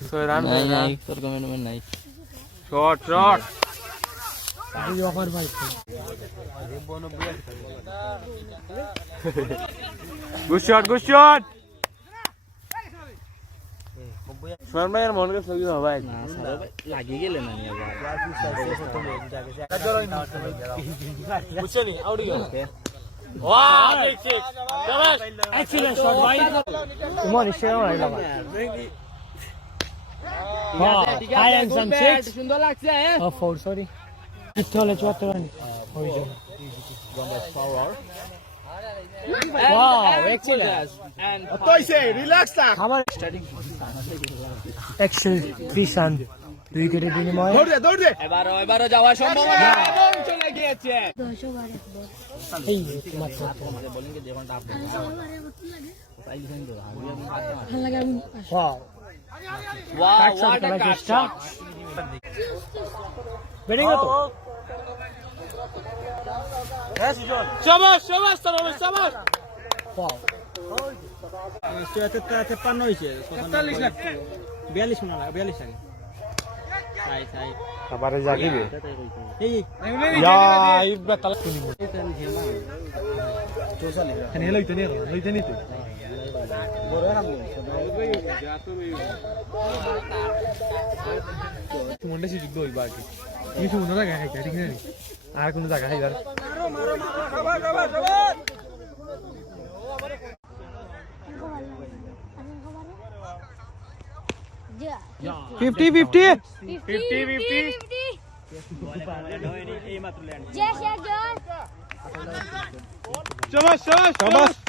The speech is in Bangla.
ছয় রান নাই নাই তোর কমেন্ট নাই shot shot good shot good shot Sohan ভাই আর মন করে ছবি না স্যার লাগি গেলে না তোমার আমার হাই এন্ড সাম সিক্স সুন্দর লাগছে ও ফোর সরি কিত্তে হলে চুয়াত্তর রান। হয়ে যাবে একশো ত্রিশ রান দুই উইকেটের বিনিময়ে। এবারও এবারও যাওয়ার সম্ভাবনা চলে গিয়েছে। এই মাত্র ব্যাটিং তো সালাম শাবাশ Wow. তেপ্পান্ন হয়েছে বিয়াল্লিশ মনে বিয়াল্লিশ আগে আবারে জাগিবে এই ইয়া তালা মনটা সুযোগ হইবা আর কি কিছু অন্য জায়গায় খাইতে ঠিক না আর কোনো জায়গা Khyber fifty fifty fifty fifty Yes, yes, yes. শাবাশ শাবাশ শাবাশ